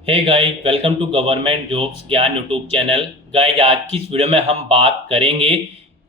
Hey guys, welcome to government jobs Gyan YouTube channel. Guys, आज की इस वीडियो में हम बात करेंगे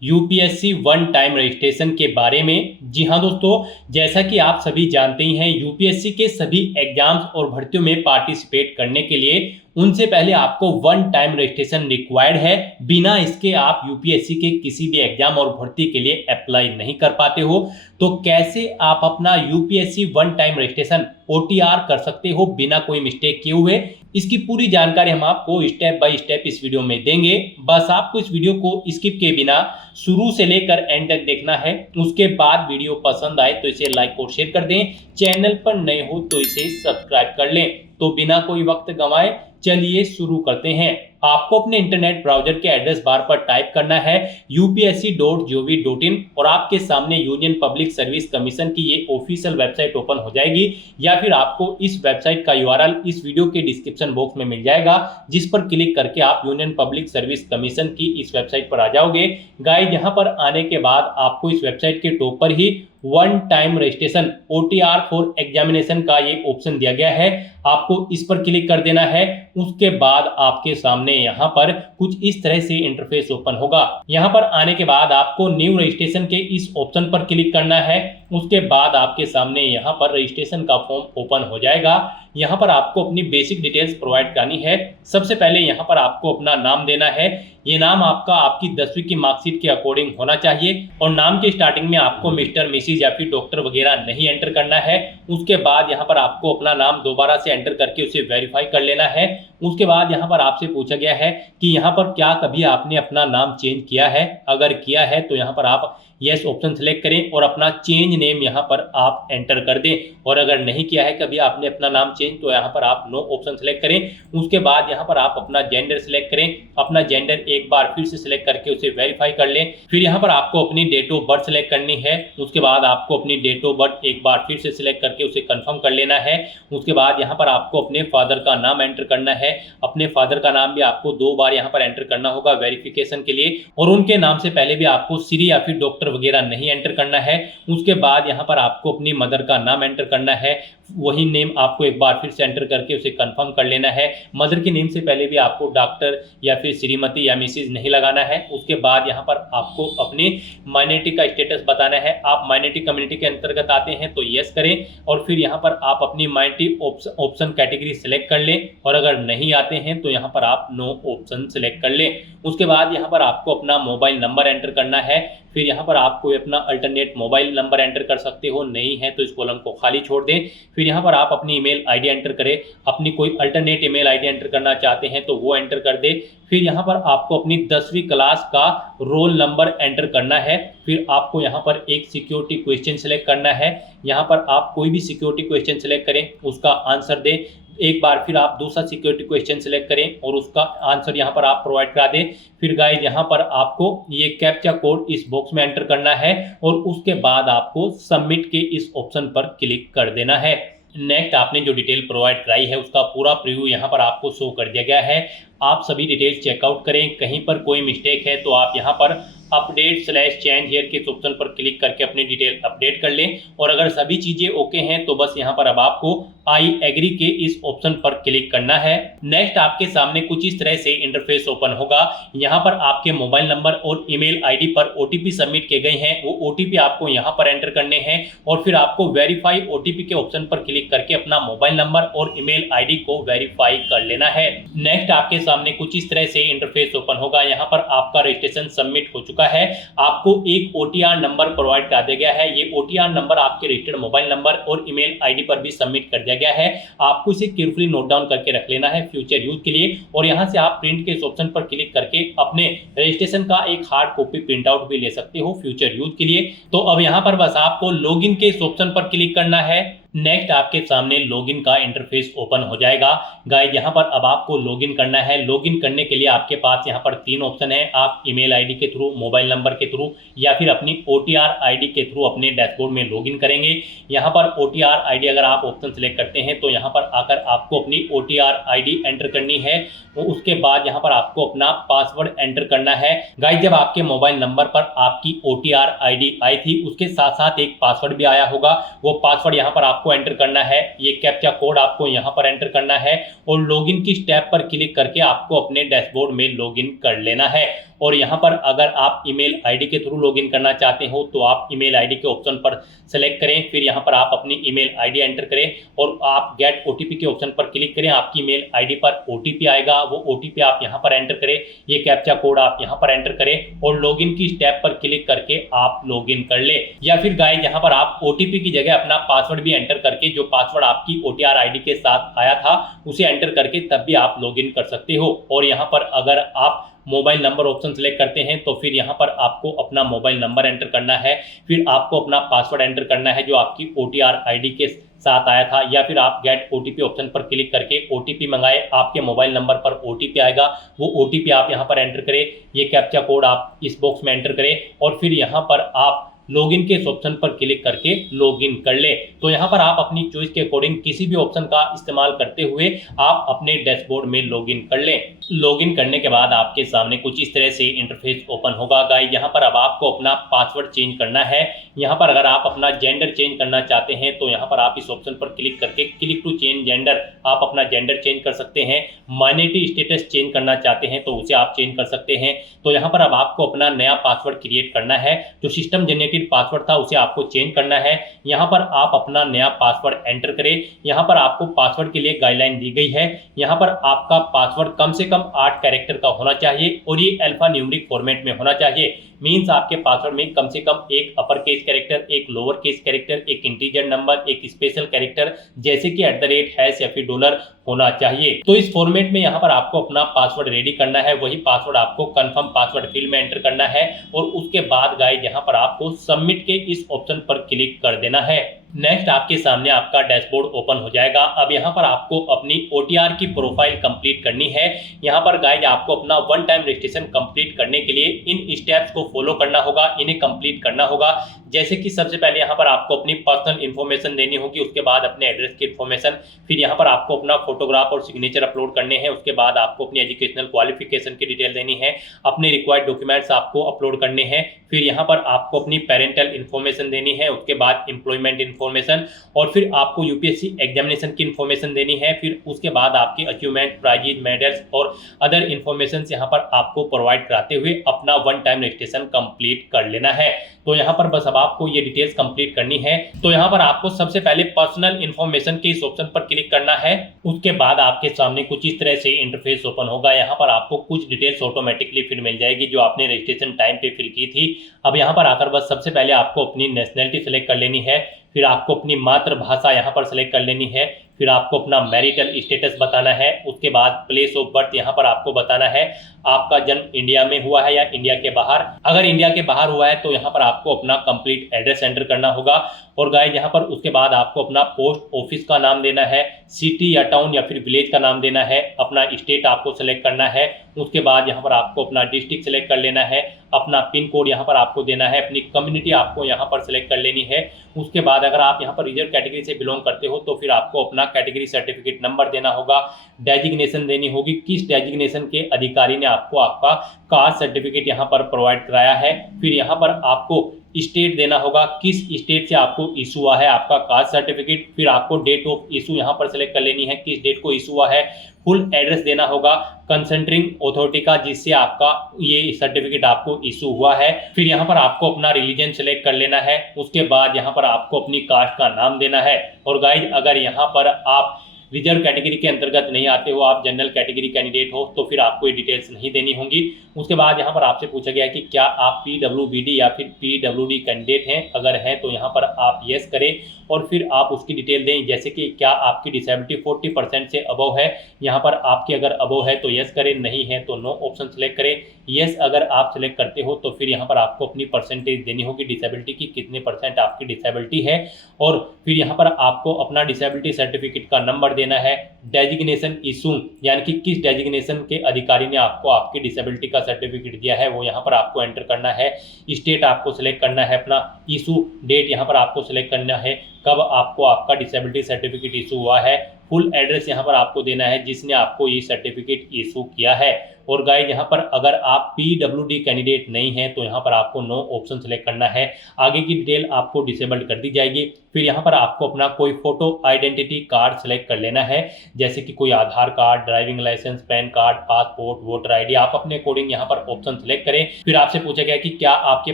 यूपीएससी वन टाइम रजिस्ट्रेशन के बारे में। जी हाँ दोस्तों, जैसा कि आप सभी जानते ही हैं, यूपीएससी के सभी एग्जाम्स और भर्तियों में पार्टिसिपेट करने के लिए उनसे पहले आपको वन टाइम रजिस्ट्रेशन रिक्वायर्ड है। बिना इसके आप यूपीएससी के किसी भी एग्जाम और भर्ती के लिए अप्लाई नहीं कर पाते हो। तो कैसे आप अपना UPSC one time registration OTR कर सकते हो बिना कोई मिस्टेक किए हुए, इसकी पूरी जानकारी हम आपको स्टेप बाय स्टेप इस वीडियो में देंगे। बस आपको इस वीडियो को स्किप के बिना शुरू से लेकर एंड तक देखना है। उसके बाद वीडियो पसंद आए तो इसे लाइक और शेयर कर दें। चैनल पर नए हो तो इसे सब्सक्राइब कर लें। तो बिना कोई वक्त गंवाए चलिए शुरू करते हैं। आपको अपने इंटरनेट ब्राउजर के एड्रेस बार पर टाइप करना है upsc.gov.in और आपके सामने यूनियन पब्लिक सर्विस कमीशन की ये ऑफिशियल वेबसाइट ओपन हो जाएगी, या फिर आपको इस वेबसाइट का यूआरएल इस वीडियो के डिस्क्रिप्शन बॉक्स में मिल जाएगा, जिस पर क्लिक करके आप यूनियन पब्लिक सर्विस कमीशन की इस वेबसाइट पर आ जाओगे। गाइस, यहाँ पर आने के बाद आपको इस वेबसाइट के टॉप पर ही one time registration OTR for examination का ये ऑप्शन दिया गया है, आपको इस पर क्लिक कर देना है। उसके बाद आपके सामने यहाँ पर कुछ इस तरह से इंटरफेस ओपन होगा। यहाँ पर आने के बाद आपको न्यू रजिस्ट्रेशन के इस ऑप्शन पर क्लिक करना है। उसके बाद आपके सामने यहाँ पर रजिस्ट्रेशन का फॉर्म ओपन हो जाएगा। यहाँ पर आपको अपनी बेसिक डिटेल्स प्रोवाइड करनी है। सबसे पहले यहाँ पर आपको अपना नाम देना है। ये नाम आपका आपकी 10वीं की मार्कशीट के अकॉर्डिंग होना चाहिए और नाम के स्टार्टिंग में आपको मिस्टर, मिसिज या फिर डॉक्टर वगैरह नहीं एंटर करना है। उसके बाद यहाँ पर आपको अपना नाम दोबारा से एंटर करके उसे वेरीफाई कर लेना है। उसके बाद यहाँ पर आपसे पूछा गया है कि यहाँ पर क्या कभी आपने अपना नाम चेंज किया है। अगर किया है तो यहाँ पर आप यस ऑप्शन सेलेक्ट करें और अपना चेंज नेम यहाँ पर आप एंटर कर दें। और अगर नहीं किया है कभी आपने अपना नाम चेंज, तो यहाँ पर आप नो ऑप्शन सेलेक्ट करें। उसके बाद यहाँ पर आप अपना जेंडर सेलेक्ट करें। अपना जेंडर एक बार फिर से सिलेक्ट करके उसे वेरीफाई कर लें। फिर यहाँ पर आपको अपनी डेट ऑफ बर्थ सेलेक्ट करनी है। उसके बाद आपको अपनी डेट ऑफ बर्थ एक बार फिर से सिलेक्ट करके उसे कंफर्म कर लेना है। उसके बाद यहाँ पर आपको अपने फादर का नाम एंटर करना है। अपने फादर का नाम भी आपको 2 बार यहाँ पर एंटर करना होगा वेरिफिकेशन के लिए, और उनके नाम से पहले भी आपको श्री या फिर डॉक्टर वगैरह नहीं एंटर करना है। उसके बाद यहाँ पर आपको अपनी मदर का नाम एंटर करना है। वही नेम आपको एक बार फिर से एंटर करके उसे कंफर्म कर लेना है। मदर के नेम से पहले भी आपको डॉक्टर या फिर श्रीमती या मिसिज नहीं लगाना है। उसके बाद यहाँ पर आपको अपनी माइनॉरिटी का स्टेटस बताना है। आप माइनॉरिटी कम्युनिटी के अंतर्गत आते हैं तो यस करें, और फिर यहाँ पर आप अपनी माइनॉरिटी ऑप्शन कैटेगरी सेलेक्ट कर लें, और अगर नहीं आते हैं तो यहाँ पर आप नो ऑप्शन सेलेक्ट कर लें। उसके बाद यहाँ पर आपको अपना मोबाइल नंबर एंटर करना है। फिर यहाँ पर आप कोई अपना अल्टरनेट मोबाइल नंबर एंटर कर सकते हो, नहीं है तो इस कॉलम को खाली छोड़ दें। फिर यहाँ पर आप अपनी ईमेल आईडी एंटर करें। अपनी कोई अल्टरनेट ईमेल आईडी एंटर करना चाहते हैं तो वो एंटर कर दें। फिर यहाँ पर आपको अपनी 10वीं क्लास का रोल नंबर एंटर करना है। फिर आपको यहाँ पर एक सिक्योरिटी क्वेश्चन सेलेक्ट करना है। यहाँ पर आप कोई भी सिक्योरिटी क्वेश्चन सेलेक्ट करें, उसका आंसर दें। एक बार फिर आप दूसरा सिक्योरिटी क्वेश्चन सेलेक्ट करें और उसका आंसर यहाँ पर आप प्रोवाइड करा दें। फिर गाइस, यहाँ पर आपको ये कैप्चा कोड इस बॉक्स में एंटर करना है और उसके बाद आपको सबमिट के इस ऑप्शन पर क्लिक कर देना है। नेक्स्ट, आपने जो डिटेल प्रोवाइड कराई है उसका पूरा प्रीव्यू यहाँ पर आपको शो कर दिया गया है। आप सभी डिटेल्स चेकआउट करें। कहीं पर कोई मिस्टेक है तो आप यहाँ पर अपडेट/चेंज हियर के इस ऑप्शन पर क्लिक करके अपनी डिटेल अपडेट कर लें, और अगर सभी चीज़ें ओके हैं तो बस यहाँ पर अब आपको आई एग्री के इस ऑप्शन पर क्लिक करना है। नेक्स्ट, आपके सामने कुछ इस तरह से इंटरफेस ओपन होगा। यहाँ पर आपके मोबाइल नंबर और ईमेल आईडी पर ओटीपी सबमिट किए गए हैं, वो ओटीपी आपको यहाँ पर एंटर करने हैं, और फिर आपको वेरीफाई ओटीपी के ऑप्शन पर क्लिक करके अपना मोबाइल नंबर और ईमेल आईडी को वेरीफाई कर लेना है। नेक्स्ट, आपके सामने कुछ इस तरह से इंटरफेस ओपन होगा। यहाँ पर आपका रजिस्ट्रेशन सबमिट हो चुका है। आपको एक ओटीआर नंबर प्रोवाइड कर दिया गया है। ये ओटीआर नंबर आपके रजिस्टर्ड मोबाइल नंबर और ईमेल आईडी पर भी सबमिट कर दिया गया है। आपको इसे केयरफुली नोट डाउन करके रख लेना है फ्यूचर यूज के लिए, और यहां से आप प्रिंट के इस ऑप्शन पर क्लिक करके अपने रजिस्ट्रेशन का एक हार्ड कॉपी प्रिंट आउट भी ले सकते हो फ्यूचर यूज के लिए। तो अब यहां पर बस आपको लॉगिन के इस ऑप्शन पर क्लिक करना है। नेक्स्ट, आपके सामने लॉगिन का इंटरफेस ओपन हो जाएगा। गाइस, यहाँ पर अब आपको लॉगिन करना है। लॉगिन करने के लिए आपके पास यहाँ पर 3 ऑप्शन है। आप ईमेल आईडी के थ्रू, मोबाइल नंबर के थ्रू या फिर अपनी ओटीआर आईडी के थ्रू अपने डैशबोर्ड में लॉगिन करेंगे। यहाँ पर ओटीआर आईडी अगर आप ऑप्शन सेलेक्ट करते हैं तो यहाँ पर आकर आपको अपनी ओटीआर आईडी एंटर करनी है। तो उसके बाद यहाँ पर आपको अपना पासवर्ड एंटर करना है। गाइस, जब आपके मोबाइल नंबर पर आपकी ओटीआर आईडी आई थी उसके साथ साथ एक पासवर्ड भी आया होगा। वो पासवर्ड यहाँ पर आप आपको एंटर करना है, ये कैप्चा कोड आपको यहाँ पर एंटर करना है और लॉगिन की स्टेप पर क्लिक करके आपको अपने डैशबोर्ड में लॉगिन कर लेना है। और यहाँ पर अगर आप ईमेल आईडी के थ्रू लॉगिन करना चाहते हो तो आप ईमेल आईडी के ऑप्शन पर सेलेक्ट करें, फिर यहाँ पर आप अपनी ईमेल आईडी एंटर करें और आप गेट ओटीपी के ऑप्शन पर क्लिक करें। आपकी ईमेल आईडी पर ओटीपी आएगा, वो ओटीपी आप यहाँ पर एंटर करें, ये कैप्चा कोड आप यहाँ पर एंटर करें और लॉगिन की स्टेप पर क्लिक करके आप लॉगिन कर ले। या फिर गाइस यहाँ पर आप ओटीपी की जगह अपना पासवर्ड भी एंटर करके, जो पासवर्ड आपकी ओटीआर आईडी के साथ आया था उसे एंटर करके तब भी आप लॉगिन कर सकते हो। और यहाँ पर अगर आप मोबाइल नंबर ऑप्शन सेलेक्ट करते हैं तो फिर यहाँ पर आपको अपना मोबाइल नंबर एंटर करना है, फिर आपको अपना पासवर्ड एंटर करना है जो आपकी ओटीआर आईडी के साथ आया था। या फिर आप गेट ओटीपी ऑप्शन पर क्लिक करके ओटीपी मंगाए, आपके मोबाइल नंबर पर ओटीपी आएगा, वो ओटीपी आप यहाँ पर एंटर करें, ये कैप्चा कोड आप इस बॉक्स में एंटर करें और फिर यहाँ पर आप लॉगिन के इस ऑप्शन पर क्लिक करके लॉगिन कर ले। तो यहाँ पर आप अपनी चॉइस के अकॉर्डिंग किसी भी ऑप्शन का इस्तेमाल करते हुए आप अपने डैशबोर्ड में लॉगिन कर लें। लॉगिन करने के बाद आपके सामने कुछ इस तरह से इंटरफेस ओपन होगा। गाइस यहाँ पर अब आपको अपना पासवर्ड चेंज करना है। यहाँ पर अगर आप अपना जेंडर चेंज करना चाहते हैं तो यहाँ पर आप इस ऑप्शन पर क्लिक करके क्लिक टू चेंज जेंडर, आप अपना जेंडर चेंज कर सकते हैं। माइनॉरिटी स्टेटस चेंज करना चाहते हैं तो उसे आप चेंज कर सकते हैं। तो यहाँ पर अब आपको अपना नया पासवर्ड क्रिएट करना है, जो सिस्टम जनरेटेड पासवर्ड था उसे आपको चेंज करना है। यहाँ पर आप अपना नया पासवर्ड एंटर करें। यहाँ पर आपको पासवर्ड के लिए गाइडलाइन दी गई है। यहाँ पर आपका पासवर्ड कम से कम 8 कैरेक्टर का होना चाहिए और ये अल्फा न्यूमेरिक फॉर्मेट में होना चाहिए। मीन्स आपके पासवर्ड में कम से कम एक अपर केस कैरेक्टर, एक लोअर केस कैरेक्टर, एक इंटीजर नंबर, एक स्पेशल कैरेक्टर जैसे कि @ या फिर डॉलर होना चाहिए। तो इस फॉर्मेट में यहाँ पर आपको अपना पासवर्ड रेडी करना है, वही पासवर्ड आपको कंफर्म पासवर्ड फील्ड में एंटर करना है और उसके बाद गाइस यहाँ पर आपको सबमिट के इस ऑप्शन पर क्लिक कर देना है। नेक्स्ट आपके सामने आपका डैशबोर्ड ओपन हो जाएगा। अब यहाँ पर आपको अपनी ओटीआर की प्रोफाइल कंप्लीट करनी है। यहाँ पर गाइस आपको अपना वन टाइम रजिस्ट्रेशन कंप्लीट करने के लिए इन स्टेप्स को फॉलो करना होगा, इन्हें कंप्लीट करना होगा। जैसे कि सबसे पहले यहाँ पर आपको अपनी पर्सनल इन्फॉर्मेशन देनी होगी, उसके बाद अपने एड्रेस की इन्फॉर्मेशन, फिर यहाँ पर आपको अपना फोटोग्राफ और सिग्नेचर अपलोड करने हैं, उसके बाद आपको अपनी एजुकेशनल क्वालिफिकेशन की डिटेल देनी है, अपने रिक्वायर्ड डॉक्यूमेंट्स आपको अपलोड करने हैं, फिर यहाँ पर आपको अपनी पेरेंटल इन्फॉर्मेशन देनी है, उसके बाद एम्प्लॉयमेंट इन्फॉर्मेशन और फिर आपको यूपीएससी एग्जामिनेशन की इन्फॉर्मेशन देनी है, फिर उसके बाद आपके अचीवमेंट, प्राइजेज, मेडल्स और अदर इन्फॉर्मेशन यहाँ पर आपको प्रोवाइड कराते हुए अपना वन टाइम रजिस्ट्रेशन कंप्लीट कर लेना है। तो यहाँ पर बस अब आपको ये डिटेल्स कंप्लीट करनी है। तो यहाँ पर आपको सबसे पहले पर्सनल इन्फॉर्मेशन के इस ऑप्शन पर क्लिक करना है। उसके बाद आपके सामने कुछ इस तरह से इंटरफेस ओपन होगा। यहाँ पर आपको कुछ डिटेल्स ऑटोमेटिकली फिल मिल जाएगी जो आपने रजिस्ट्रेशन टाइम पे फिल की थी। अब यहाँ पर आकर बस सबसे पहले आपको अपनी नेशनलिटी सेलेक्ट कर लेनी है, फिर आपको अपनी मातृभाषा यहाँ पर सेलेक्ट कर लेनी है, फिर आपको अपना मैरिटल स्टेटस बताना है, उसके बाद प्लेस ऑफ बर्थ यहाँ पर आपको बताना है आपका जन्म इंडिया में हुआ है या इंडिया के बाहर। अगर इंडिया के बाहर हुआ है तो यहाँ पर आपको अपना कंप्लीट एड्रेस एंटर करना होगा। और गाइस यहाँ पर उसके बाद आपको अपना पोस्ट ऑफिस का नाम देना है, सिटी या टाउन या फिर विलेज का नाम देना है, अपना स्टेट आपको सेलेक्ट करना है, उसके बाद यहाँ पर आपको अपना डिस्ट्रिक्ट सेलेक्ट कर लेना है, अपना पिन कोड यहाँ पर आपको देना है, अपनी कम्युनिटी आपको यहाँ पर सेलेक्ट कर लेनी है। उसके बाद अगर आप यहाँ पर रिजर्व कैटेगरी से बिलोंग करते हो तो फिर आपको अपना कैटेगरी सर्टिफिकेट नंबर देना होगा, डेजिग्नेशन देनी होगी, किस डेजिग्नेशन के अधिकारी ने आपको आपका कास्ट सर्टिफिकेट यहाँ पर प्रोवाइड कराया है, फिर यहाँ पर आपको स्टेट देना होगा, किस स्टेट से आपको इशू हुआ है आपका कास्ट सर्टिफिकेट, फिर आपको डेट ऑफ इशू यहाँ पर सेलेक्ट कर लेनी है, किस डेट को इशू हुआ है, फुल एड्रेस देना होगा कंसल्टिंग अथॉरिटी का जिससे आपका ये सर्टिफिकेट आपको इशू हुआ है, फिर यहाँ पर आपको अपना रिलीजन सेलेक्ट कर लेना है, उसके बाद यहाँ पर आपको अपनी कास्ट का नाम देना है। और गाइज अगर यहाँ पर आप रिजर्व कैटेगरी के अंतर्गत नहीं आते हो, आप जनरल कैटेगरी कैंडिडेट हो तो फिर आपको ये डिटेल्स नहीं देनी होंगी। उसके बाद यहाँ पर आपसे पूछा गया है कि क्या आप पीडब्ल्यूबीडी या फिर पीडब्ल्यूडी कैंडिडेट हैं, अगर हैं तो यहाँ पर आप यस करें और फिर आप उसकी डिटेल दें, जैसे कि क्या आपकी डिसेबिलिटी 40% से अबव है, यहाँ पर आपकी अगर अबव है तो यस करें, नहीं है तो नो ऑप्शन सेलेक्ट करें। यस अगर आप सेलेक्ट करते हो तो फिर यहाँ पर आपको अपनी परसेंटेज देनी होगी डिसेबिलिटी की, कितने % आपकी डिसेबिलिटी है, और फिर यहाँ पर आपको अपना डिसेबिलिटी सर्टिफिकेट का नंबर देना है, डेजिग्नेशन इशू यानी कि किस डेजिग्नेशन के अधिकारी ने आपको आपकी डिसेबिलिटी का सर्टिफिकेट दिया है वो यहाँ पर आपको एंटर करना है, स्टेट आपको सेलेक्ट करना है, अपना इशू डेट यहाँ पर आपको सेलेक्ट करना है, कब आपको आपका डिसेबिलिटी सर्टिफिकेट इशू हुआ है, फुल एड्रेस यहाँ पर आपको देना है जिसने आपको ये सर्टिफिकेट इशू किया है। और गाइस यहाँ पर अगर आप पीडब्ल्यूडी कैंडिडेट नहीं हैं तो यहाँ पर आपको नो ऑप्शन सेलेक्ट करना है, आगे की डिटेल आपको डिसेबल्ड कर दी जाएगी। फिर यहाँ पर आपको अपना कोई फोटो आइडेंटिटी कार्ड सेलेक्ट कर लेना है, जैसे कि कोई Aadhaar card, driving licence, PAN card, passport, voter ID. आप अपने अकॉर्डिंग यहाँ पर ऑप्शन सेलेक्ट करें। फिर आपसे पूछा गया कि क्या आपके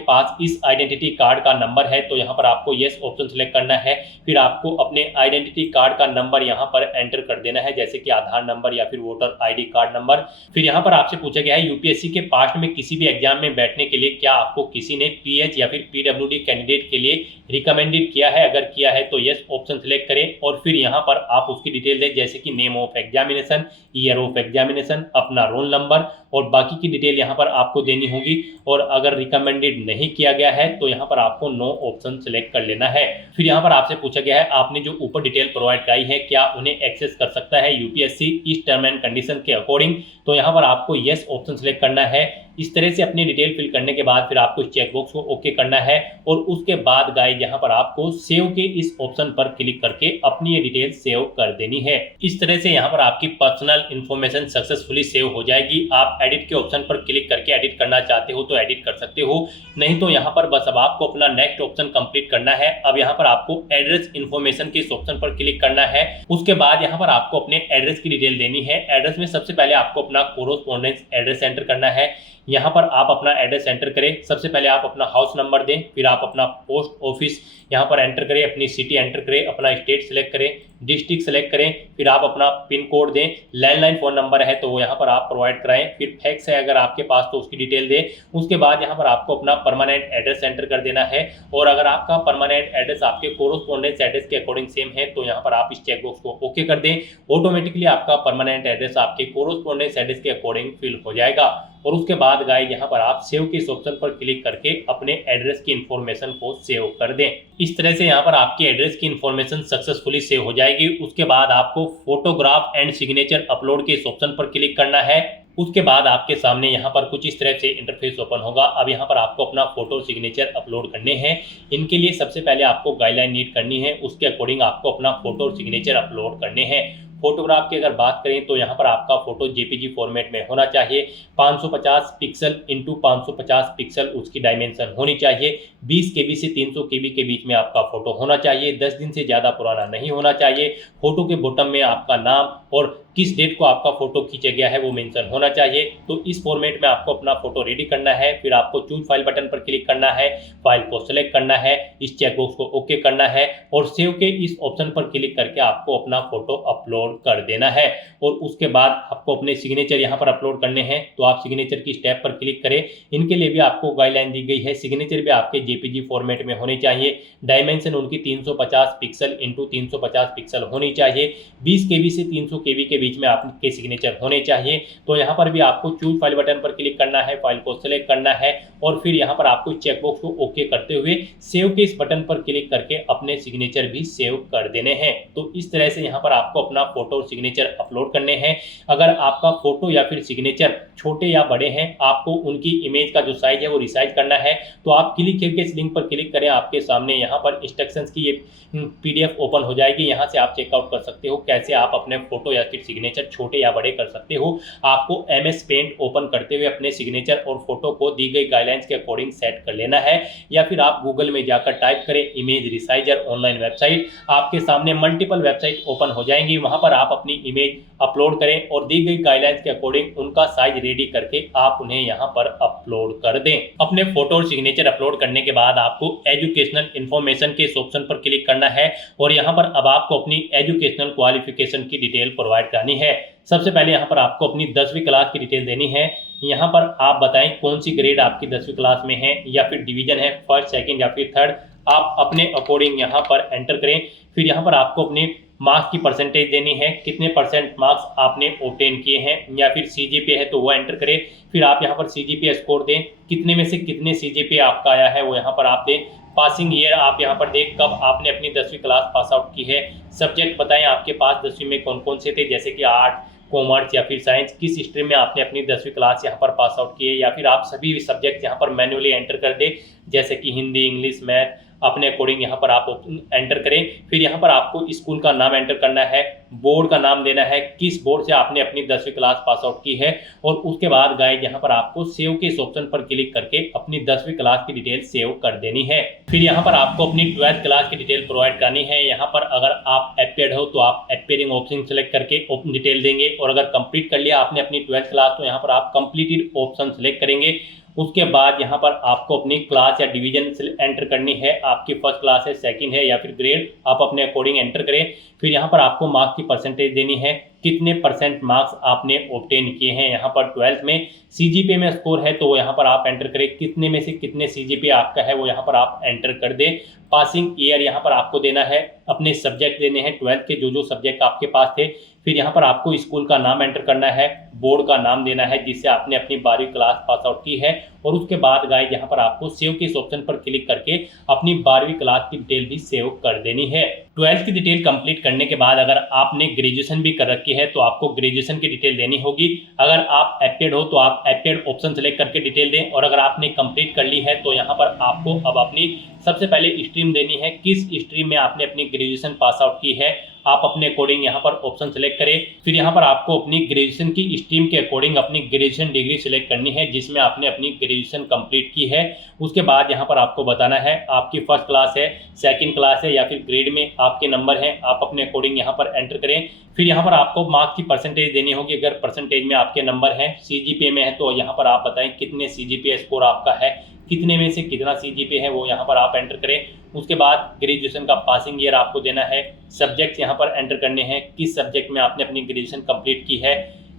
पास इस आइडेंटिटी कार्ड का नंबर है, तो यहाँ पर आपको यस ऑप्शन सेलेक्ट करना है। फिर आपको अपने आइडेंटिटी कार्ड का नंबर यहाँ पर एंटर कर देना है, जैसे कि आधार नंबर या फिर वोटर आईडी कार्ड नंबर। फिर यहाँ पर आपसे पूछा गया है यूपीएससी के पास्ट में किसी भी एग्जाम में बैठने के लिए क्या आपको किसी ने पीएच या फिर पीडब्ल्यूडी कैंडिडेट के लिए रिकमेंडेड किया है। अगर किया है तो यस ऑप्शन सेलेक्ट करें और फिर यहाँ पर आप उसकी डिटेल दें, जैसे कि name of examination, year of examination, अपना रोल नंबर और बाकी की डिटेल यहाँ पर आपको देनी होगी। और अगर रिकमेंडेड नहीं किया गया है तो यहाँ पर आपको नो ऑप्शन सेलेक्ट कर लेना है। फिर यहाँ पर आपसे पूछा गया है आपने जो ऊपर डिटेल प्रोवाइड कराई है क्या उन्हें एक्सेस कर सकता है यूपीएससी इस टर्म एंड कंडीशन के अकॉर्डिंग, तो यहाँ पर आपको यस ऑप्शन सेलेक्ट करना है। इस तरह से अपनी डिटेल फिल करने के बाद फिर आपको चेकबॉक्स को ओके करना है और उसके बाद गाइस यहाँ पर आपको सेव के इस ऑप्शन पर क्लिक करके अपनी ये डिटेल सेव कर देनी है। इस तरह से यहाँ पर आपकी पर्सनल इंफॉर्मेशन सक्सेसफुली सेव हो जाएगी। आप एडिट के ऑप्शन पर क्लिक करके एडिट करना चाहते हो तो एडिट कर सकते हो, नहीं तो यहाँ पर बस अब आपको अपना नेक्स्ट ऑप्शन कंप्लीट करना है। अब यहाँ पर आपको एड्रेस इन्फॉर्मेशन के इस ऑप्शन पर क्लिक करना है। उसके बाद यहाँ पर आपको अपने एड्रेस की डिटेल देनी है। एड्रेस में सबसे पहले आपको अपना कोरोस्पोंडेंस एड्रेस एंटर करना है। यहाँ पर आप अपना एड्रेस एंटर करें। सबसे पहले आप अपना हाउस नंबर दें, फिर आप अपना पोस्ट ऑफिस यहाँ पर एंटर करें, अपनी सिटी एंटर करें, अपना स्टेट सेलेक्ट करें, डिस्ट्रिक्ट सेलेक्ट करें, फिर आप अपना पिन कोड दें। लैंडलाइन फ़ोन नंबर है तो वो यहाँ पर आप प्रोवाइड कराएं, फिर फैक्स है अगर आपके पास तो उसकी डिटेल दें। उसके बाद यहाँ पर आपको अपना परमानेंट एड्रेस एंटर कर देना है और अगर आपका परमानेंट एड्रेस आपके कोरोस्पोंडेंस एड्रेस के अकॉर्डिंग सेम है तो यहाँ पर आप इस चेकबॉक्स को ओके कर दें। ऑटोमेटिकली आपका परमानेंट एड्रेस आपके कोरोस्पोंडेंस एड्रेस के अकॉर्डिंग फिल हो जाएगा। और उसके बाद गाइस यहाँ पर आप सेव के इस ऑप्शन पर क्लिक करके अपने एड्रेस की इंफॉर्मेशन को सेव कर दें। इस तरह से यहाँ पर आपकी एड्रेस की इंफॉर्मेशन सक्सेसफुली सेव हो जाएगी। उसके बाद आपको फोटोग्राफ एंड सिग्नेचर अपलोड के इस ऑप्शन पर क्लिक करना है। उसके बाद आपके सामने यहाँ पर कुछ इस तरह से इंटरफेस ओपन होगा। अब यहाँ पर आपको अपना फोटो सिग्नेचर अपलोड करने हैं। इनके लिए सबसे पहले आपको गाइडलाइन नीड करनी है, उसके अकॉर्डिंग आपको अपना फोटो सिग्नेचर अपलोड करने हैं। फोटोग्राफ की अगर बात करें तो यहाँ पर आपका फोटो जेपीजी फॉर्मेट में होना चाहिए। 550 पिक्सल इंटू 550 पिक्सल उसकी डायमेंशन होनी चाहिए। 20 केबी से 300 केबी के बीच में आपका फोटो होना चाहिए। 10 दिन से ज़्यादा पुराना नहीं होना चाहिए। फोटो के बॉटम में आपका नाम और किस डेट को आपका फोटो खींचा गया है वो मेंशन होना चाहिए। तो इस फॉर्मेट में आपको अपना फोटो रेडी करना है। फिर आपको चूज फाइल बटन पर क्लिक करना है, फाइल को सेलेक्ट करना है, इस चेकबॉक्स को ओके करना है और सेव के इस ऑप्शन पर क्लिक करके आपको अपना फोटो अपलोड कर देना है। और उसके बाद आपको अपने सिग्नेचर यहाँ पर अपलोड करने हैं। तो आप सिग्नेचर की स्टेप पर क्लिक करें। इनके लिए भी आपको गाइडलाइन दी गई है। सिग्नेचर भी आपके जेपीजी फॉर्मेट में होने चाहिए। डायमेंशन उनकी 350 पिक्सल इंटू 350 पिक्सल होनी चाहिए। 20 केबी से 300 केबी के बीच में आपके सिग्नेचर होने चाहिए। तो यहाँ पर भी आपको चूज फाइल बटन पर क्लिक करना है, फाइल को सेलेक्ट करना है और फिर यहाँ पर आपको चेकबॉक्स को ओके करते हुए सेव के इस बटन पर क्लिक करके अपने सिग्नेचर भी सेव कर देने हैं। तो इस तरह से यहाँ पर आपको अपना फोटो और सिग्नेचर अपलोड करने हैं। अगर आपका फोटो या फिर सिग्नेचर छोटे या बड़े हैं, आपको उनकी इमेज का जो साइज है वो रिसाइज करना है, तो आप क्लिक करके इस लिंक पर क्लिक करें। आपके सामने यहाँ पर इंस्ट्रक्शंस की ये पीडीएफ ओपन हो जाएगी। यहाँ से आप चेकआउट कर सकते हो कैसे आप अपने फोटो या फिर सिग्नेचर छोटे या बड़े कर सकते हो। आपको एमएस पेंट ओपन करते हुए अपने सिग्नेचर और फोटो को दी गई गाइडलाइंस के अकॉर्डिंग सेट कर लेना है, या फिर आप गूगल में जाकर टाइप करें इमेज रिसाइजर ऑनलाइन वेबसाइट। आपके सामने मल्टीपल वेबसाइट ओपन हो जाएंगी। वहां पर आप अपनी इमेज अपलोड करें और दी गई गाइडलाइंस के अकॉर्डिंग उनका साइज रेडी करके आप उन्हें यहाँ पर अपलोड कर दें। अपने फोटो और सिग्नेचर अपलोड करने के बाद आपको एजुकेशनल इंफॉर्मेशन के इस ऑप्शन पर क्लिक करना है और यहाँ पर अब आपको अपनी एजुकेशनल क्वालिफिकेशन की डिटेल प्रोवाइड करनी है। सबसे पहले यहाँ पर आपको अपनी 10वीं क्लास की डिटेल देनी है। यहाँ पर आप बताएं कौन सी ग्रेड आपकी 10वीं क्लास में है या फिर डिवीजन है, फर्स्ट, सेकंड या फिर थर्ड। आप अपने अकॉर्डिंग यहाँ पर एंटर करें। फिर यहाँ पर आपको अपने मार्क्स की परसेंटेज देनी है, कितने परसेंट मार्क्स आपने ऑब्टेन किए हैं, या फिर सीजीपीए है तो वो एंटर करें। फिर आप यहाँ पर सीजीपीए स्कोर दें, कितने में से कितने सीजीपीए आपका आया है वो यहाँ पर आप दें। पासिंग ईयर आप यहाँ पर दें, कब आपने अपनी 10वीं क्लास पास आउट की है। सब्जेक्ट बताएं आपके पास 10वीं में कौन कौन से थे, जैसे कि आर्ट, कॉमर्स या फिर साइंस। किस स्ट्रीम में आपने अपनी 10वीं क्लास यहाँ पर पास आउट की है, या फिर आप सभी सब्जेक्ट यहाँ पर मैन्युअली एंटर कर दें, जैसे कि हिंदी, इंग्लिश, मैथ। अपने अकॉर्डिंग यहाँ पर आप एंटर करें। फिर यहाँ पर आपको स्कूल का नाम एंटर करना है, बोर्ड का नाम देना है, किस बोर्ड से आपने अपनी 10वीं क्लास पास आउट की है, और उसके बाद गाइज यहाँ पर आपको सेव के इस ऑप्शन पर क्लिक करके अपनी 10वीं क्लास की डिटेल सेव कर देनी है। फिर यहाँ पर आपको अपनी 12th क्लास की डिटेल प्रोवाइड करनी है। यहाँ पर अगर आप एपेड हो तो आप एपेयरिंग ऑप्शन सेलेक्ट करके डिटेल देंगे, और अगर कंप्लीट कर लिया आपने अपनी 12th क्लास तो यहाँ पर आप कंप्लीटेड ऑप्शन सेलेक्ट करेंगे। उसके बाद यहाँ पर आपको अपनी क्लास या डिवीजन एंटर करनी है, आपकी फर्स्ट क्लास है, सेकंड है या फिर ग्रेड, आप अपने अकॉर्डिंग एंटर करें। फिर यहाँ पर आपको मार्क्स की परसेंटेज देनी है, कितने % मार्क्स आपने ऑब्टेन किए हैं। यहाँ पर 12th में CGPA में स्कोर है तो यहाँ पर आप एंटर करें, कितने में से कितने CGPA आपका है वो यहाँ पर आप एंटर कर दें। पासिंग ईयर यहाँ पर आपको देना है, अपने सब्जेक्ट देने हैं 12th के जो सब्जेक्ट आपके पास थे। फिर यहाँ पर आपको स्कूल का नाम एंटर करना है, बोर्ड का नाम देना है जिससे आपने अपनी 12वीं क्लास पास आउट की है, और उसके बाद गाइस यहाँ पर आपको सेव के इस ऑप्शन पर क्लिक करके अपनी 12वीं क्लास की डिटेल भी सेव कर देनी है। 12th की डिटेल कंप्लीट करने के बाद अगर आपने ग्रेजुएशन भी कर रखी है तो आपको ग्रेजुएशन की डिटेल देनी होगी। अगर आप एपेड हो तो आप एपेड ऑप्शन सेलेक्ट करके डिटेल दें, और अगर आपने कंप्लीट कर ली है तो यहाँ पर आपको अब अपनी सबसे पहले स्ट्रीम देनी है, किस स्ट्रीम में आपने अपनी ग्रेजुएशन पास आउट की है आप अपने अकॉर्डिंग यहाँ पर ऑप्शन सेलेक्ट करें। फिर यहाँ पर आपको अपनी ग्रेजुएशन की स्ट्रीम के अकॉर्डिंग अपनी ग्रेजुएशन डिग्री सेलेक्ट करनी है जिसमें आपने अपनी ग्रेजुएशन कंप्लीट की है। उसके बाद यहाँ पर आपको बताना है आपकी फर्स्ट क्लास है, सेकंड क्लास है या फिर ग्रेड में आपके नंबर हैं, आप अपने अकॉर्डिंग यहाँ पर एंटर करें। फिर यहाँ पर आपको मार्क्स की परसेंटेज देनी होगी, अगर परसेंटेज में आपके नंबर हैं, CGPA में है तो यहाँ पर आप बताएं कितने CGPA स्कोर आपका है, कितने में से कितना CGPA है वो यहाँ पर आप एंटर करें। उसके बाद ग्रेजुएशन का पासिंग ईयर आपको देना है, सब्जेक्ट यहाँ पर एंटर करने हैं, किस सब्जेक्ट में आपने अपनी ग्रेजुएशन कंप्लीट की है,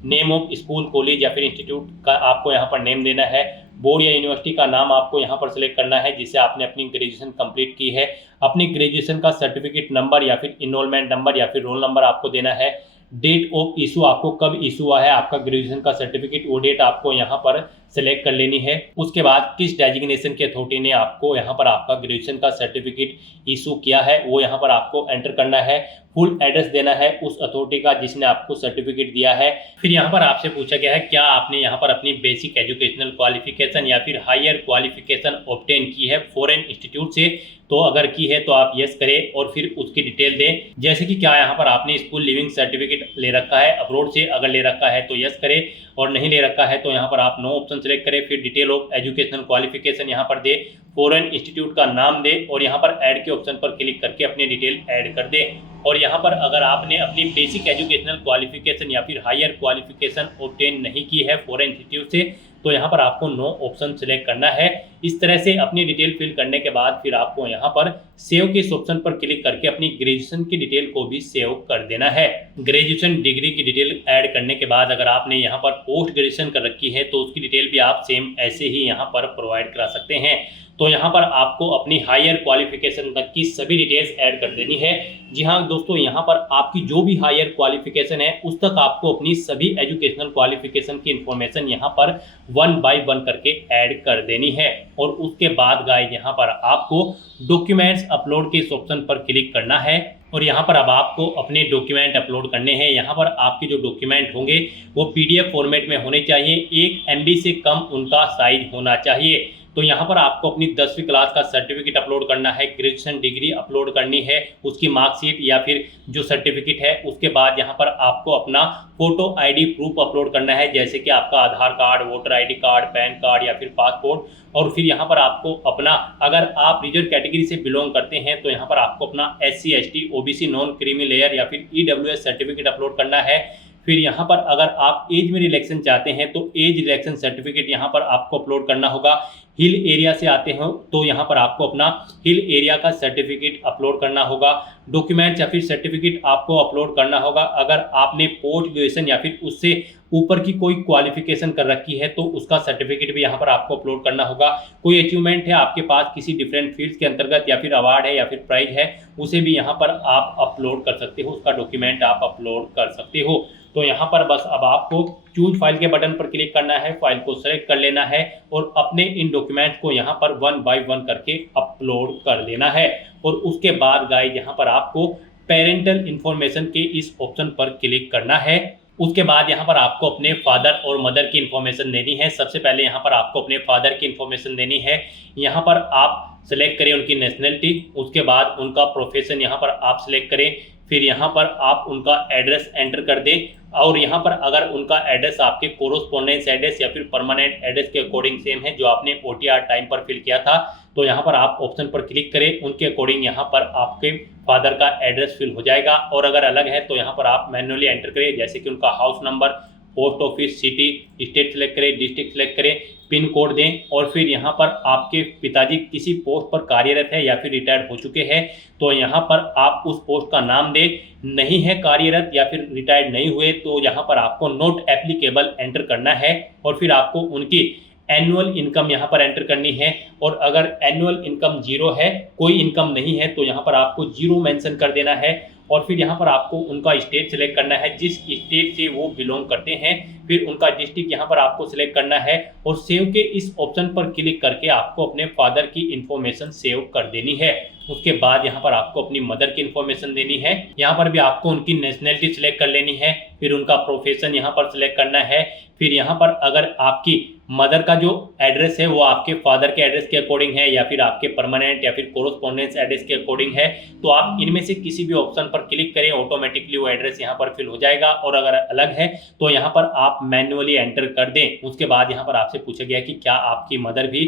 नेम ऑफ स्कूल, कॉलेज या फिर इंस्टीट्यूट का आपको यहाँ पर नेम देना है, बोर्ड या यूनिवर्सिटी का नाम आपको यहाँ पर सिलेक्ट करना है जिससे आपने अपनी ग्रेजुएशन कंप्लीट की है, अपनी ग्रेजुएशन का सर्टिफिकेट नंबर या फिर इनरोलमेंट नंबर या फिर रोल नंबर आपको देना है, डेट ऑफ इशू आपको कब इशू हुआ है आपका ग्रेजुएशन का सर्टिफिकेट वो डेट आपको यहाँ पर सेलेक्ट कर लेनी है। उसके बाद किस डेजिग्नेशन के अथॉरिटी ने आपको यहाँ पर आपका ग्रेजुएशन का सर्टिफिकेट इशू किया है वो यहाँ पर आपको एंटर करना है, फुल एड्रेस देना है उस अथॉरिटी का जिसने आपको सर्टिफिकेट दिया है। फिर यहाँ पर आपसे पूछा गया है क्या आपने यहाँ पर अपनी बेसिक एजुकेशनल क्वालिफिकेशन या फिर हायर क्वालिफिकेशन ऑब्टेन की है फॉरेन इंस्टीट्यूट से, तो अगर की है तो आप यस करें और फिर उसकी डिटेल दें, जैसे कि क्या यहाँ पर आपने स्कूल लिविंग सर्टिफिकेट ले रखा है अब्रॉड से, अगर ले रखा है तो यस करें और नहीं ले रखा है तो यहाँ पर आप नो ऑप्शन सेलेक्ट करें। फिर डिटेल ऑफ एजुकेशनल क्वालिफिकेशन यहाँ पर दे, फॉरेन इंस्टीट्यूट का नाम दे और यहाँ पर ऐड के ऑप्शन पर क्लिक करके अपनी डिटेल ऐड कर दे। और यहाँ पर अगर आपने अपनी बेसिक एजुकेशनल क्वालिफिकेशन या फिर हायर क्वालिफिकेशन ऑब्टेन नहीं की है फॉरेन इंस्टीट्यूट से तो यहाँ पर आपको नो ऑप्शन सेलेक्ट करना है। इस तरह से अपनी डिटेल फिल करने के बाद फिर आपको यहाँ पर सेव के इस ऑप्शन पर क्लिक करके अपनी ग्रेजुएशन की डिटेल को भी सेव कर देना है। ग्रेजुएशन डिग्री की डिटेल ऐड करने के बाद अगर आपने यहाँ पर पोस्ट ग्रेजुएशन कर रखी है तो उसकी डिटेल भी आप सेम ऐसे ही यहाँ पर प्रोवाइड करा सकते हैं। तो यहाँ पर आपको अपनी हायर क्वालिफिकेशन तक की सभी डिटेल्स ऐड कर देनी है। जी हाँ दोस्तों, यहाँ पर आपकी जो भी हायर क्वालिफिकेशन है उस तक आपको अपनी सभी एजुकेशनल क्वालिफिकेशन की इंफॉर्मेशन यहाँ पर 1 बाय 1 करके ऐड कर देनी है। और उसके बाद गाइस यहाँ पर आपको डॉक्यूमेंट्स अपलोड के इस ऑप्शन पर क्लिक करना है और यहाँ पर अब आपको अपने डॉक्यूमेंट अपलोड करने हैं। यहाँ पर आपके जो डॉक्यूमेंट होंगे वो PDF फॉर्मेट में होने चाहिए, 1 MB से कम उनका साइज होना चाहिए। तो यहाँ पर आपको अपनी 10वीं क्लास का सर्टिफिकेट अपलोड करना है, ग्रेजुएशन डिग्री अपलोड करनी है, उसकी मार्कशीट या फिर जो सर्टिफिकेट है। उसके बाद यहाँ पर आपको अपना फोटो ID प्रूफ अपलोड करना है, जैसे कि आपका Aadhaar card, voter ID card, PAN card या फिर पासपोर्ट। और फिर यहाँ पर आपको अपना, अगर आप रिजर्व कैटेगरी से बिलोंग करते हैं तो यहाँ पर आपको अपना SC ST OBC non creamy layer या फिर EWS सर्टिफिकेट अपलोड करना है। फिर यहाँ पर अगर आप एज में रिलैक्सेशन चाहते हैं तो एज रिलैक्सेशन सर्टिफिकेट यहाँ पर आपको अपलोड करना होगा। हिल एरिया से आते हो तो यहाँ पर आपको अपना हिल एरिया का सर्टिफिकेट अपलोड करना होगा। डॉक्यूमेंट्स या फिर सर्टिफिकेट आपको अपलोड करना होगा। अगर आपने पोस्ट ग्रेजुएशन या फिर उससे ऊपर की कोई क्वालिफिकेशन कर रखी है तो उसका सर्टिफिकेट भी यहाँ पर आपको अपलोड करना होगा। कोई अचीवमेंट है आपके पास किसी डिफरेंट फील्ड्स के अंतर्गत या फिर अवार्ड है या फिर प्राइज है, उसे भी यहाँ पर आप अपलोड कर सकते हो, उसका डॉक्यूमेंट आप अपलोड कर सकते हो। तो यहाँ पर बस अब आपको चूज फाइल के बटन पर क्लिक करना है, फाइल को सेलेक्ट कर लेना है और अपने इन डॉक्यूमेंट्स को यहाँ पर 1 बाय 1 करके अपलोड कर देना है। और उसके बाद गाइस यहाँ पर आपको पेरेंटल इंफॉर्मेशन के इस ऑप्शन पर क्लिक करना है। उसके बाद यहाँ पर आपको अपने फादर और मदर की इन्फॉर्मेशन देनी है। सबसे पहले यहाँ पर आपको अपने फादर की इन्फॉर्मेशन देनी है। यहाँ पर आप सेलेक्ट करें उनकी नेशनलिटी, उसके बाद उनका प्रोफेशन यहाँ पर आप सिलेक्ट करें। फिर यहाँ पर आप उनका एड्रेस एंटर कर दें और यहाँ पर अगर उनका एड्रेस आपके कोरोस्पोंडेंस एड्रेस या फिर परमानेंट एड्रेस के अकॉर्डिंग सेम है जो आपने OTR टाइम पर फिल किया था, तो यहाँ पर आप ऑप्शन पर क्लिक करें, उनके अकॉर्डिंग यहाँ पर आपके फादर का एड्रेस फिल हो जाएगा। और अगर अलग है तो यहाँ पर आप मैन्युअली एंटर करें, जैसे कि उनका house number, post office, city, state select करें, डिस्ट्रिक्ट सेलेक्ट करें, पिन कोड दें और फिर यहाँ पर आपके पिताजी किसी पोस्ट पर कार्यरत है या फिर रिटायर्ड हो चुके हैं तो यहाँ पर आप उस पोस्ट का नाम दें। नहीं है कार्यरत या फिर रिटायर्ड नहीं हुए तो यहाँ पर आपको नॉट एप्लीकेबल एंटर करना है और फिर आपको उनकी एनुअल इनकम यहाँ पर एंटर करनी है। और अगर एनुअल इनकम 0 है, कोई इनकम नहीं है, तो यहाँ पर आपको 0 मेंशन कर देना है। और फिर यहाँ पर आपको उनका स्टेट सिलेक्ट करना है, जिस स्टेट से वो बिलोंग करते हैं, फिर उनका डिस्ट्रिक्ट यहाँ पर आपको सिलेक्ट करना है और सेव के इस ऑप्शन पर क्लिक करके आपको अपने फादर की इंफॉर्मेशन सेव कर देनी है। उसके बाद यहाँ पर आपको अपनी मदर की इंफॉर्मेशन देनी है। यहाँ पर भी आपको उनकी नेशनैलिटी सिलेक्ट कर लेनी है, फिर उनका प्रोफेशन यहाँ पर सिलेक्ट करना है। फिर यहाँ पर अगर आपकी मदर का जो एड्रेस है वो आपके फादर के एड्रेस के अकॉर्डिंग है या फिर आपके परमानेंट या फिर कोरोस्पोंडेंस एड्रेस के अकॉर्डिंग है तो आप इनमें से किसी भी ऑप्शन पर क्लिक करें, ऑटोमेटिकली वो एड्रेस यहाँ पर फिल हो जाएगा। और अगर अलग है तो यहाँ पर आप मैन्युअली एंटर कर दें। उसके बाद यहाँ पर आपसे पूछा गया कि क्या आपकी मदर भी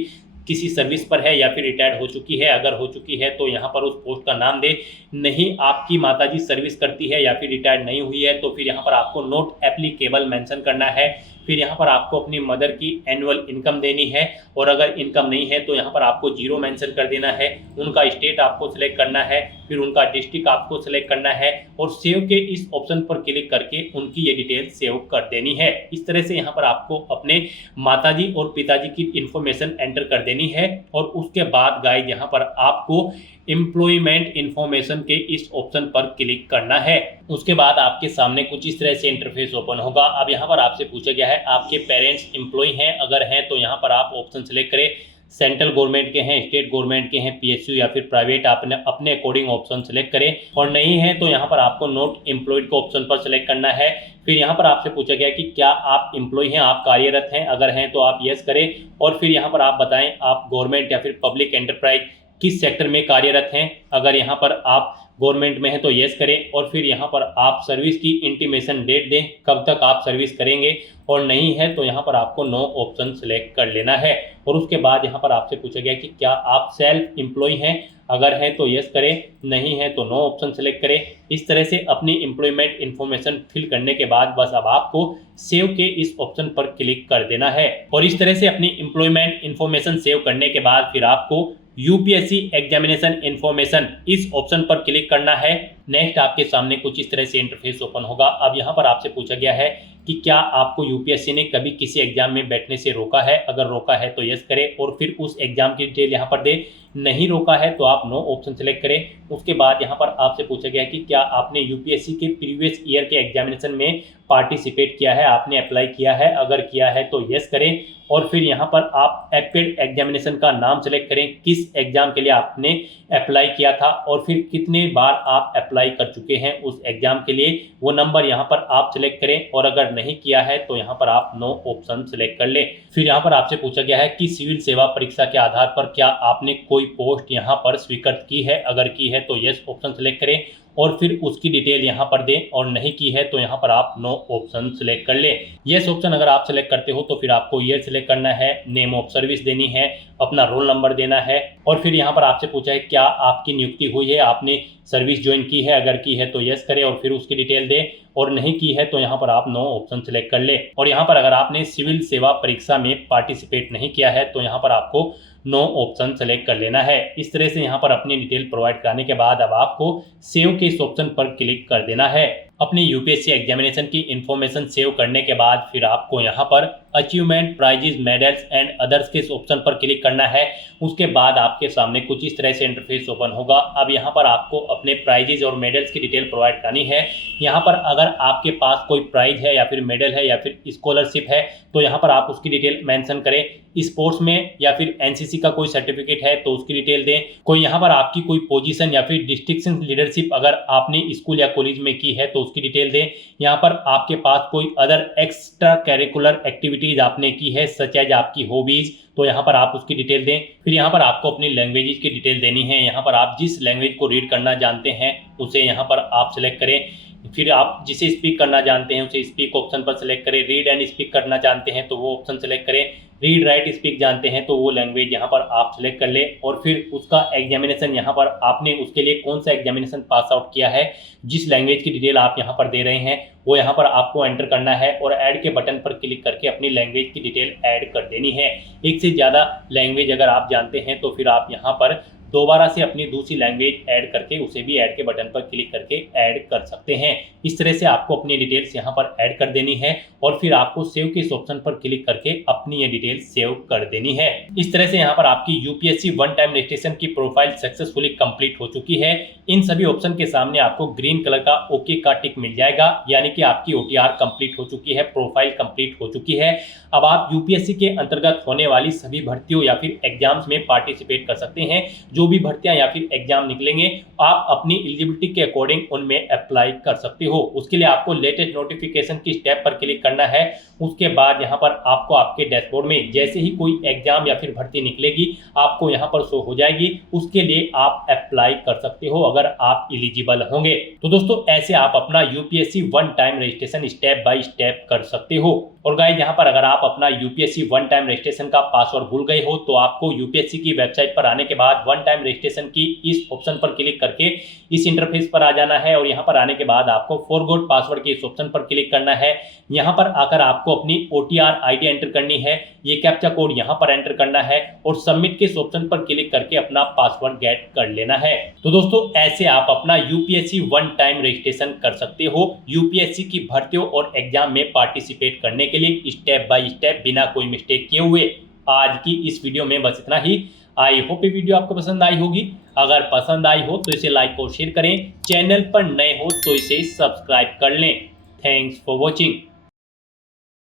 किसी सर्विस पर है या फिर रिटायर्ड हो चुकी है। अगर हो चुकी है तो यहाँ पर उस पोस्ट का नाम दे। नहीं आपकी माताजी सर्विस करती है या फिर रिटायर्ड नहीं हुई है तो फिर यहाँ पर आपको नॉट एप्लीकेबल मेंशन करना है। फिर यहाँ पर आपको अपनी मदर की एनुअल इनकम देनी है और अगर इनकम नहीं है तो यहाँ पर आपको 0 मेंशन कर देना है। उनका स्टेट आपको सिलेक्ट करना है, फिर उनका डिस्ट्रिक्ट आपको सिलेक्ट करना है और सेव के इस ऑप्शन पर क्लिक करके उनकी ये डिटेल सेव कर देनी है। इस तरह से यहाँ पर आपको अपने माताजी और पिताजी की इंफॉर्मेशन एंटर कर देनी है। और उसके बाद गाइस यहाँ पर आपको एम्प्लॉयमेंट इंफॉर्मेशन के इस ऑप्शन पर क्लिक करना है। उसके बाद आपके सामने कुछ इस तरह से इंटरफेस ओपन होगा। अब यहाँ पर आपसे पूछा गया है आपके पेरेंट्स एम्प्लॉय हैं, अगर हैं तो यहाँ पर आप ऑप्शन सेलेक्ट करें। सेंट्रल गवर्नमेंट के हैं, स्टेट गवर्नमेंट के हैं, PSU या फिर प्राइवेट, आपने अपने अकॉर्डिंग ऑप्शन सेलेक्ट करें। और नहीं है तो यहाँ पर आपको नॉट एम्प्लॉयड को ऑप्शन पर सेलेक्ट करना है। फिर यहाँ पर आपसे पूछा गया कि क्या आप एम्प्लॉय हैं, आप कार्यरत हैं, अगर हैं तो आप यस करें। और फिर यहाँ पर आप बताएं आप गवर्नमेंट या फिर पब्लिक एंटरप्राइज किस सेक्टर में कार्यरत हैं। अगर यहाँ पर आप गवर्नमेंट में है तो यस करें और फिर यहाँ पर आप सर्विस की इंटीमेशन डेट दें, कब तक आप सर्विस करेंगे। और नहीं है तो यहाँ पर आपको नो ऑप्शन सेलेक्ट कर लेना है। और उसके बाद यहाँ पर आपसे पूछा गया कि क्या आप सेल्फ एम्प्लॉय हैं, अगर है तो यस करें, नहीं है तो नो ऑप्शन सेलेक्ट करें। इस तरह से अपनी एम्प्लॉयमेंट इन्फॉर्मेशन फिल करने के बाद बस अब आपको सेव के इस ऑप्शन पर क्लिक कर देना है। और इस तरह से अपनी एम्प्लॉयमेंट इन्फॉर्मेशन सेव करने के बाद फिर आपको UPSC एग्जामिनेशन इन्फॉर्मेशन इस ऑप्शन पर क्लिक करना है। नेक्स्ट आपके सामने कुछ इस तरह से इंटरफेस ओपन होगा। अब यहाँ पर आपसे पूछा गया है कि क्या आपको UPSC ने कभी किसी एग्जाम में बैठने से रोका है, अगर रोका है तो यस करें और फिर उस एग्जाम की डिटेल यहाँ पर दे। नहीं रोका है तो आप नो ऑप्शन सेलेक्ट करें। उसके बाद यहाँ पर आपसे पूछा गया कि क्या आपने UPSC के प्रीवियस ईयर के एग्जामिनेशन में पार्टिसिपेट किया है, आपने अप्लाई किया है, अगर किया है तो यस करें। और फिर यहाँ पर आप एपेड एग्जामिनेशन का नाम सेलेक्ट करें, किस एग्जाम के लिए आपने अप्लाई किया था और फिर कितने बार आप अप्लाई कर चुके हैं उस एग्जाम के लिए, वो नंबर यहाँ पर आप सिलेक्ट करें। और अगर नहीं किया है तो यहाँ पर आप नो ऑप्शन सेलेक्ट कर लें। फिर यहाँ पर आपसे पूछा गया है कि सिविल सेवा परीक्षा के आधार पर क्या आपने कोई पोस्ट यहाँ पर स्वीकृत की है, अगर की है तो यस ऑप्शन सेलेक्ट करें और फिर उसकी डिटेल यहाँ पर दें। और नहीं की है तो यहाँ पर आप नो ऑप्शन सेलेक्ट कर लें। यस ऑप्शन अगर आप सेलेक्ट करते हो तो फिर आपको ईयर सेलेक्ट करना है, नेम ऑफ सर्विस देनी है, अपना रोल नंबर देना है। और फिर यहाँ पर आपसे पूछा है क्या आपकी नियुक्ति हुई है, आपने सर्विस ज्वाइन की है, अगर की है तो यस करें और फिर उसकी डिटेल दें। और नहीं की है तो यहाँ पर आप नो ऑप्शन सेलेक्ट कर ले। और यहाँ पर अगर आपने सिविल सेवा परीक्षा में पार्टिसिपेट नहीं किया है तो यहाँ पर आपको नो ऑप्शन सेलेक्ट कर लेना है। इस तरह से यहाँ पर अपनी डिटेल प्रोवाइड कराने के बाद अब आपको सेव के इस ऑप्शन पर क्लिक कर देना है। अपनी UPSC एग्जामिनेशन की इंफॉर्मेशन सेव करने के बाद फिर आपको यहाँ पर achievement, prizes, medals and others के इस ऑप्शन पर क्लिक करना है। उसके बाद आपके सामने कुछ इस तरह से इंटरफेस ओपन होगा। अब यहाँ पर आपको अपने प्राइजेस और मेडल्स की डिटेल प्रोवाइड करनी है। यहाँ पर अगर आपके पास कोई प्राइज है या फिर मेडल है या फिर स्कॉलरशिप है तो यहाँ पर आप उसकी डिटेल मेंशन करें। स्पोर्ट्स में या फिर NCC का कोई सर्टिफिकेट है तो उसकी डिटेल दें। कोई यहाँ पर आपकी कोई पोजीशन या फिर डिस्ट्रिक्शन लीडरशिप अगर आपने स्कूल या कॉलेज में की है तो उसकी डिटेल दें। यहाँ पर आपके पास कोई अदर एक्स्ट्रा करिकुलर एक्टिविटीज आपने की है, सच एज आपकी हॉबीज तो यहाँ पर आप उसकी डिटेल दें। फिर यहाँ पर आपको अपनी लैंग्वेजेस की डिटेल देनी है। यहाँ पर आप जिस लैंग्वेज को रीड करना जानते हैं उसे यहाँ पर आप सिलेक्ट करें। फिर आप जिसे स्पीक करना जानते हैं उसे स्पीक ऑप्शन पर सिलेक्ट करें। रीड एंड स्पीक करना जानते हैं तो वो ऑप्शन सिलेक्ट करें। रीड राइट स्पीक जानते हैं तो वो लैंग्वेज यहाँ पर आप सिलेक्ट कर ले। और फिर उसका एग्जामिनेशन यहाँ पर आपने उसके लिए कौन सा एग्जामिनेशन पास आउट किया है, जिस लैंग्वेज की डिटेल आप यहाँ पर दे रहे हैं वो यहाँ पर आपको एंटर करना है और ऐड के बटन पर क्लिक करके अपनी लैंग्वेज की डिटेल ऐड कर देनी है। एक से ज़्यादा लैंग्वेज अगर आप जानते हैं तो फिर आप यहाँ पर दोबारा से अपनी दूसरी लैंग्वेज ऐड करके उसे भी ऐड के बटन पर क्लिक करके ऐड कर सकते हैं। इस तरह से आपको अपनी डिटेल्स यहाँ पर ऐड कर देनी है और फिर आपको सेव के इस ऑप्शन पर क्लिक करके अपनी ये डिटेल्स सेव कर देनी है। इस तरह से यहाँ पर आपकी यूपीएससी वन टाइम रजिस्ट्रेशन की प्रोफाइल सक्सेसफुली कंप्लीट हो चुकी है। इन सभी ऑप्शन के सामने आपको ग्रीन कलर का ओके का टिक मिल जाएगा, यानी कि आपकी ओटीआर कंप्लीट हो चुकी है, प्रोफाइल कंप्लीट हो चुकी है। अब आप यूपीएससी के अंतर्गत होने वाली सभी भर्तियों या फिर एग्जाम्स में पार्टिसिपेट कर सकते हैं। जो भी भर्तियां या फिर एग्जाम निकलेंगे आप अपनी एलिजिबिलिटी के अकॉर्डिंग उनमें अप्लाई कर सकते हो। उसके लिए आपको लेटेस्ट नोटिफिकेशन की स्टेप पर क्लिक करना है। उसके बाद यहाँ पर आपको आपके डैशबोर्ड में जैसे ही कोई एग्जाम या फिर भर्ती निकलेगी आपको यहाँ पर शो हो जाएगी। उसके लिए आप अप्लाई कर सकते हो अगर आप एलिजिबल होंगे। तो दोस्तों ऐसे आप अपना UPSC one time registration step by step कर सकते हो। और गाइस यहाँ पर अगर आप अपना यूपीएससी वन टाइम रजिस्ट्रेशन का पासवर्ड भूल गए हो तो आपको यूपीएससी की वेबसाइट पर आने के बाद वन टाइम रजिस्ट्रेशन की इस ऑप्शन पर क्लिक करके इस इंटरफेस पर आ जाना है और यहाँ पर आने के बाद आपको फॉरगॉट पासवर्ड के इस ऑप्शन पर क्लिक करना है। यहाँ पर आकर आपको अपनी ओटीआर आईडी एंटर करनी है, ये कैप्चा कोड यहाँ पर एंटर करना है और सबमिट के इस ऑप्शन पर क्लिक करके अपना पासवर्ड गेट कर लेना है। तो दोस्तों ऐसे आप अपना यूपीएससी वन टाइम रजिस्ट्रेशन कर सकते हो यूपीएससी की भर्तियों और एग्जाम में पार्टिसिपेट करने के लिए स्टेप बाय स्टेप बिना कोई मिस्टेक किए हुए। आज की इस वीडियो में बस इतना ही। आई होप ये वीडियो आपको पसंद आई होगी। अगर पसंद आई हो तो इसे लाइक और शेयर करें। चैनल पर नए हो तो इसे सब्सक्राइब कर लें। Thanks for watching.